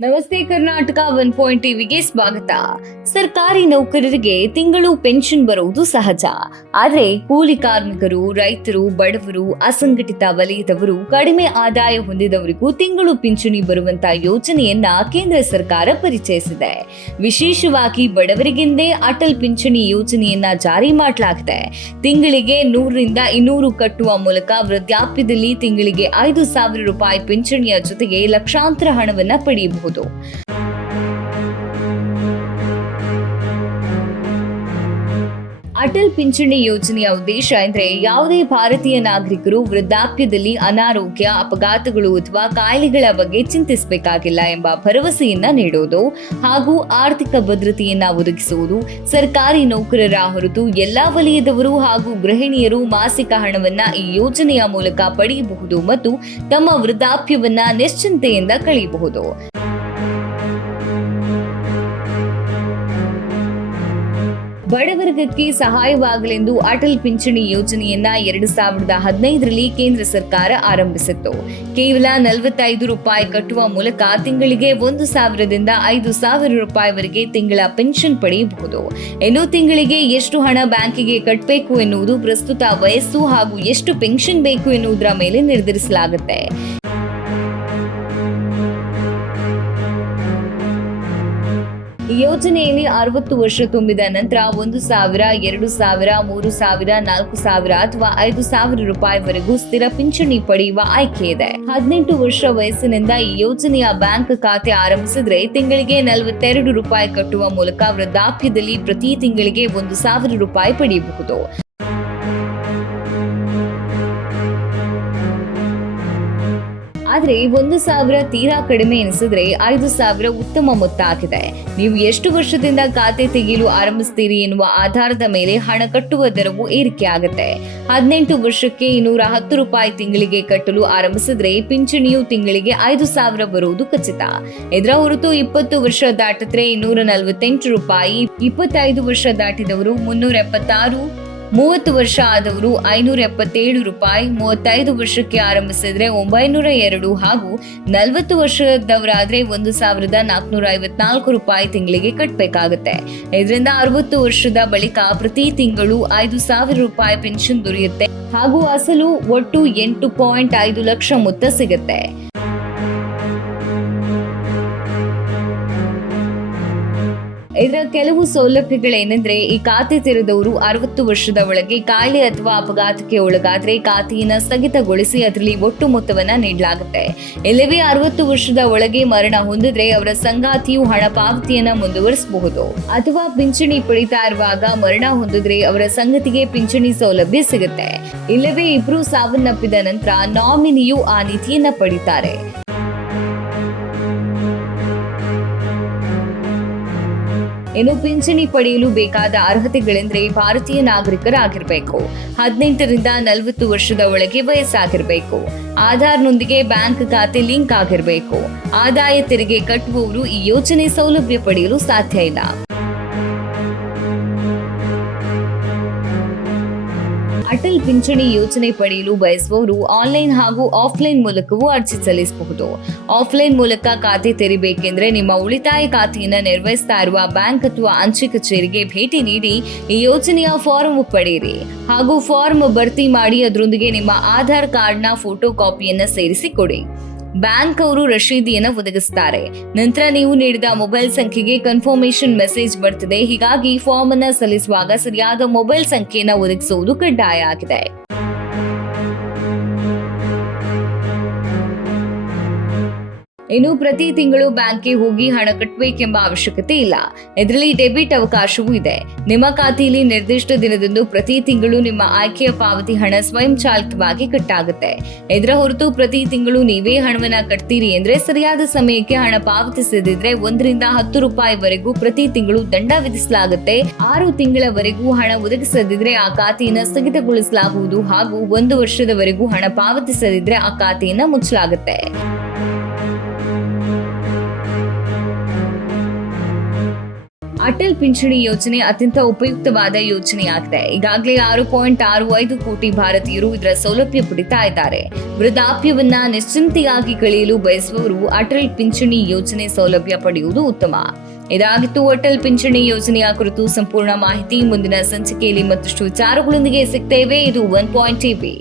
ನಮಸ್ತೆ ಕರ್ನಾಟಕ 1 ಟಿವಿಗೆ ಸ್ವಾಗತ. ಸರ್ಕಾರಿ ನೌಕರರಿಗೆ ತಿಂಗಳು ಪೆನ್ಷನ್ ಬರುವುದು ಸಹಜ. ಆದರೆ ಕೂಲಿ ಕಾರ್ಮಿಕರು, ರೈತರು, ಬಡವರು, ಅಸಂಘಟಿತ ವಲಯದವರು, ಕಡಿಮೆ ಆದಾಯ ಹೊಂದಿದವರಿಗೂ ತಿಂಗಳು ಪಿಂಚಣಿ ಬರುವಂತ ಯೋಜನೆಯನ್ನ ಕೇಂದ್ರ ಸರ್ಕಾರ ಪರಿಚಯಿಸಿದೆ. ವಿಶೇಷವಾಗಿ ಬಡವರಿಗೆಂದೇ ಅಟಲ್ ಪಿಂಚಣಿ ಯೋಜನೆಯನ್ನ ಜಾರಿ ಮಾಡಲಾಗಿದೆ. ತಿಂಗಳಿಗೆ 100 ರಿಂದ 200 ಕಟ್ಟುವ ಮೂಲಕ ವೃದ್ಧಾಪ್ಯದಲ್ಲಿ ತಿಂಗಳಿಗೆ 5,000 ರೂಪಾಯಿ ಪಿಂಚಣಿಯ ಜೊತೆಗೆ ಲಕ್ಷಾಂತರ ಹಣವನ್ನ ಪಡೆಯಬಹುದು. ಅಟಲ್ ಪಿಂಚಣಿ ಯೋಜನೆಯ ಉದ್ದೇಶ ಎಂದರೆ ಯಾವುದೇ ಭಾರತೀಯ ನಾಗರಿಕರು ವೃದ್ಧಾಪ್ಯದಲ್ಲಿ ಅನಾರೋಗ್ಯ, ಅಪಘಾತಗಳು ಅಥವಾ ಕಾಯಿಲೆಗಳ ಬಗ್ಗೆ ಚಿಂತಿಸಬೇಕಾಗಿಲ್ಲ ಎಂಬ ಭರವಸೆಯನ್ನ ನೀಡುವುದು ಹಾಗೂ ಆರ್ಥಿಕ ಭದ್ರತೆಯನ್ನ ಒದಗಿಸುವುದು. ಸರ್ಕಾರಿ ನೌಕರರ ಹೊರತು ಎಲ್ಲಾ ವಲಯದವರು ಹಾಗೂ ಗೃಹಿಣಿಯರು ಮಾಸಿಕ ಹಣವನ್ನ ಈ ಯೋಜನೆಯ ಮೂಲಕ ಪಡೆಯಬಹುದು ಮತ್ತು ತಮ್ಮ ವೃದ್ಧಾಪ್ಯವನ್ನ ನಿಶ್ಚಿಂತೆಯಿಂದ ಕಳೆಯಬಹುದು. ಬಡವರ್ಗಕ್ಕೆ ಸಹಾಯವಾಗಲೆಂದು ಅಟಲ್ ಪಿಂಚಣಿ ಯೋಜನೆಯನ್ನ 2015ರಲ್ಲಿ ಕೇಂದ್ರ ಸರ್ಕಾರ ಆರಂಭಿಸಿತ್ತು. ಕೇವಲ 45 ರೂಪಾಯಿ ಕಟ್ಟುವ ಮೂಲಕ ತಿಂಗಳಿಗೆ 1,000 ರಿಂದ 5,000 ರೂಪಾಯಿವರೆಗೆ ತಿಂಗಳ ಪೆನ್ಷನ್ ಪಡೆಯಬಹುದು. ಇನ್ನು ತಿಂಗಳಿಗೆ ಎಷ್ಟು ಹಣ ಬ್ಯಾಂಕಿಗೆ ಕಟ್ಟಬೇಕು ಎನ್ನುವುದು ಪ್ರಸ್ತುತ ವಯಸ್ಸು ಹಾಗೂ ಎಷ್ಟು ಪೆನ್ಷನ್ ಬೇಕು ಎನ್ನುವುದರ ಮೇಲೆ ನಿರ್ಧರಿಸಲಾಗುತ್ತೆ. ಈ ಯೋಜನೆಯಲ್ಲಿ 60 ವರ್ಷ ತುಂಬಿದ ನಂತರ 1,000, 2,000, 3,000, 4,000 ಅಥವಾ 5,000 ರೂಪಾಯಿವರೆಗೂ ಸ್ಥಿರ ಪಿಂಚಣಿ ಪಡೆಯುವ ಆಯ್ಕೆ ಇದೆ. 18 ವರ್ಷ ವಯಸ್ಸಿನಿಂದ ಈ ಯೋಜನೆಯ ಬ್ಯಾಂಕ್ ಖಾತೆ ಆರಂಭಿಸಿದ್ರೆ ತಿಂಗಳಿಗೆ 42 ರೂಪಾಯಿ ಕಟ್ಟುವ ಮೂಲಕ ವೃದ್ಧಾಪ್ಯದಲ್ಲಿ ಪ್ರತಿ ತಿಂಗಳಿಗೆ 1,000 ರೂಪಾಯಿ ಪಡೆಯಬಹುದು. ಆದ್ರೆ 1,000 ತೀರಾ ಕಡಿಮೆ ಎನಿಸಿದ್ರೆ 5,000 ಉತ್ತಮ ಮೊತ್ತ ಆಗಿದೆ. ನೀವು ಎಷ್ಟು ವರ್ಷದಿಂದ ಖಾತೆ ತೆಗೆಯಲು ಆರಂಭಿಸ್ತೀರಿ ಎನ್ನುವ ಆಧಾರದ ಮೇಲೆ ಹಣ ಕಟ್ಟುವ ದರವು ಏರಿಕೆ ಆಗುತ್ತೆ. 18 ವರ್ಷಕ್ಕೆ 210 ರೂಪಾಯಿ ತಿಂಗಳಿಗೆ ಕಟ್ಟಲು ಆರಂಭಿಸಿದ್ರೆ ಪಿಂಚಣಿಯು ತಿಂಗಳಿಗೆ 5,000 ಬರುವುದು ಖಚಿತ. ಇದರ ಹೊರತು 20 ವರ್ಷ ದಾಟಿದ್ರೆ 248 ರೂಪಾಯಿ, 25 ವರ್ಷ ದಾಟಿದವರು 376, 30 ವರ್ಷ ಆದವರು 577 ರೂಪಾಯಿ, 35 ವರ್ಷಕ್ಕೆ ಆರಂಭಿಸಿದ್ರೆ 902 ಹಾಗೂ 40 ವರ್ಷದವರಾದ್ರೆ 1,454 ರೂಪಾಯಿ ತಿಂಗಳಿಗೆ ಕಟ್ಟಬೇಕಾಗುತ್ತೆ. ಇದರಿಂದ 60 ವರ್ಷದ ಬಳಿಕ ಪ್ರತಿ ತಿಂಗಳು 5,000 ರೂಪಾಯಿ ಪೆನ್ಷನ್ ದೊರೆಯುತ್ತೆ ಹಾಗೂ ಅಸಲು ಒಟ್ಟು 8.5 ಲಕ್ಷ ಮೊತ್ತ ಸಿಗುತ್ತೆ. ಇದರ ಕೆಲವು ಸೌಲಭ್ಯಗಳೇನೆಂದ್ರೆ, ಈ ಖಾತೆ ತೆರೆದವರು 60 ವರ್ಷದ ಒಳಗೆ ಕಾಯಿಲೆ ಅಥವಾ ಅಪಘಾತಕ್ಕೆ ಒಳಗಾದ್ರೆ ಖಾತೆಯನ್ನ ಸ್ಥಗಿತಗೊಳಿಸಿ ಅದರಲ್ಲಿ ಒಟ್ಟು ಮೊತ್ತವನ್ನ ನೀಡಲಾಗುತ್ತೆ. ಇಲ್ಲವೇ 60 ವರ್ಷದ ಒಳಗೆ ಮರಣ ಹೊಂದಿದ್ರೆ ಅವರ ಸಂಗಾತಿಯು ಹಣ ಪಾವತಿಯನ್ನ ಮುಂದುವರಿಸಬಹುದು. ಅಥವಾ ಪಿಂಚಣಿ ಪಡಿತಾ ಇರುವಾಗ ಮರಣ ಹೊಂದಿದ್ರೆ ಅವರ ಸಂಗತಿಗೆ ಪಿಂಚಣಿ ಸೌಲಭ್ಯ ಸಿಗುತ್ತೆ. ಇಲ್ಲವೇ ಇಬ್ರು ಸಾವನ್ನಪ್ಪಿದ ನಂತರ ನಾಮಿನಿಯು ಆ ನಿಧಿಯನ್ನ ಪಡಿತಾರೆ. ಇನ್ನು ಪಿಂಚಣಿ ಪಡೆಯಲು ಬೇಕಾದ ಅರ್ಹತೆಗಳೆಂದ್ರೆ ಭಾರತೀಯ ನಾಗರಿಕರಾಗಿರಬೇಕು, 18 ರಿಂದ 40 ವರ್ಷದ ಒಳಗೆ ವಯಸ್ಸಾಗಿರಬೇಕು, ಆಧಾರ್ನೊಂದಿಗೆ ಬ್ಯಾಂಕ್ ಖಾತೆ ಲಿಂಕ್ ಆಗಿರಬೇಕು. ಆದಾಯ ತೆರಿಗೆ ಕಟ್ಟುವವರು ಈ ಯೋಜನೆ ಸೌಲಭ್ಯ ಪಡೆಯಲು ಸಾಧ್ಯ ಇಲ್ಲ. ಅಟಲ್ ಪಿಂಚಣಿ ಯೋಜನೆ ಪಡೆಯಲು ಬಯಸುವವರು ಆನ್ಲೈನ್ ಹಾಗೂ ಆಫ್ಲೈನ್ ಮೂಲಕವೂ ಅರ್ಜಿ ಸಲ್ಲಿಸಬಹುದು. ಆಫ್ಲೈನ್ ಮೂಲಕ ಖಾತೆ ತೆರಿಬೇಕೆಂದ್ರೆ ನಿಮ್ಮ ಉಳಿತಾಯ ಖಾತೆಯನ್ನ ನಿರ್ವಹಿಸ್ತಾ ಇರುವ ಬ್ಯಾಂಕ್ ಅಥವಾ ಅಂಚೆ ಕಚೇರಿಗೆ ಭೇಟಿ ನೀಡಿ ಈ ಯೋಜನೆಯ ಫಾರ್ಮ್ ಪಡೆಯಿರಿ ಹಾಗೂ ಫಾರ್ಮ್ ಭರ್ತಿ ಮಾಡಿ ಅದರೊಂದಿಗೆ ನಿಮ್ಮ ಆಧಾರ್ ಕಾರ್ಡ್ನ ಫೋಟೋ ಕಾಪಿಯನ್ನ ಸೇರಿಸಿ ಕೊಡಿ. ಬ್ಯಾಂಕ್ ಅವರು ರಶೀದಿಯನ್ನ ಒದಗಿಸುತ್ತಾರೆ. ನಂತರ ನೀವು ನೀಡಿದ ಮೊಬೈಲ್ ಸಂಖ್ಯೆಗೆ ಕನ್ಫರ್ಮೇಷನ್ ಮೆಸೇಜ್ ಬರ್ತದೆ. ಹೀಗಾಗಿ ಫಾರ್ಮ್ ಅನ್ನ ಸಲ್ಲಿಸುವಾಗ ಸರಿಯಾದ ಮೊಬೈಲ್ ಸಂಖ್ಯೆಯನ್ನ ಒದಗಿಸುವುದು ಕಡ್ಡಾಯ ಆಗಿದೆ. ಇನ್ನು ಪ್ರತಿ ತಿಂಗಳು ಬ್ಯಾಂಕ್ಗೆ ಹೋಗಿ ಹಣ ಕಟ್ಟಬೇಕೆಂಬ ಅವಶ್ಯಕತೆ ಇಲ್ಲ. ಇದರಲ್ಲಿ ಡೆಬಿಟ್ ಅವಕಾಶವೂ ಇದೆ. ನಿಮ್ಮ ಖಾತೆಯಲ್ಲಿ ನಿರ್ದಿಷ್ಟ ದಿನದಂದು ಪ್ರತಿ ತಿಂಗಳು ನಿಮ್ಮ ಆಯ್ಕೆಯ ಪಾವತಿ ಹಣ ಸ್ವಯಂಚಾಲಿತವಾಗಿ ಕಟ್ಟಾಗುತ್ತೆ. ಇದರ ಹೊರತು ಪ್ರತಿ ತಿಂಗಳು ನೀವೇ ಹಣವನ್ನ ಕಟ್ತೀರಿ ಅಂದ್ರೆ ಸರಿಯಾದ ಸಮಯಕ್ಕೆ ಹಣ ಪಾವತಿಸದಿದ್ರೆ 1 ರಿಂದ 10 ರೂಪಾಯಿವರೆಗೂ ಪ್ರತಿ ತಿಂಗಳು ದಂಡ ವಿಧಿಸಲಾಗುತ್ತೆ. 6 ತಿಂಗಳವರೆಗೂ ಹಣ ಒದಗಿಸದಿದ್ರೆ ಆ ಖಾತೆಯನ್ನ ಸ್ಥಗಿತಗೊಳಿಸಲಾಗುವುದು ಹಾಗೂ 1 ವರ್ಷದವರೆಗೂ ಹಣ ಪಾವತಿಸದಿದ್ರೆ ಆ ಖಾತೆಯನ್ನ ಮುಚ್ಚಲಾಗುತ್ತೆ. ಅಟಲ್ ಪಿಂಚಣಿ ಯೋಜನೆ ಅತ್ಯಂತ ಉಪಯುಕ್ತವಾದ ಯೋಜನೆಯಾಗಿದೆ. ಈಗಾಗಲೇ 6.65 ಕೋಟಿ ಭಾರತೀಯರು ಇದರ ಸೌಲಭ್ಯ ಪಡಿತಾ ಇದ್ದಾರೆ. ವೃದ್ಧಾಪ್ಯವನ್ನ ನಿಶ್ಚಿಂತೆಯಾಗಿ ಕಳೆಯಲು ಬಯಸುವವರು ಅಟಲ್ ಪಿಂಚಣಿ ಯೋಜನೆ ಸೌಲಭ್ಯ ಪಡೆಯುವುದು ಉತ್ತಮ. ಇದಾಗಿತ್ತು ಅಟಲ್ ಪಿಂಚಣಿ ಯೋಜನೆಯ ಕುರಿತು ಸಂಪೂರ್ಣ ಮಾಹಿತಿ. ಮುಂದಿನ ಸಂಚಿಕೆಯಲ್ಲಿ ಮತ್ತಷ್ಟು ವಿಚಾರಗಳೊಂದಿಗೆ ಸಿಗ್ತೇವೆ. ಇದು 1 ಪಾಯಿಂಟ್ ಟಿವಿ.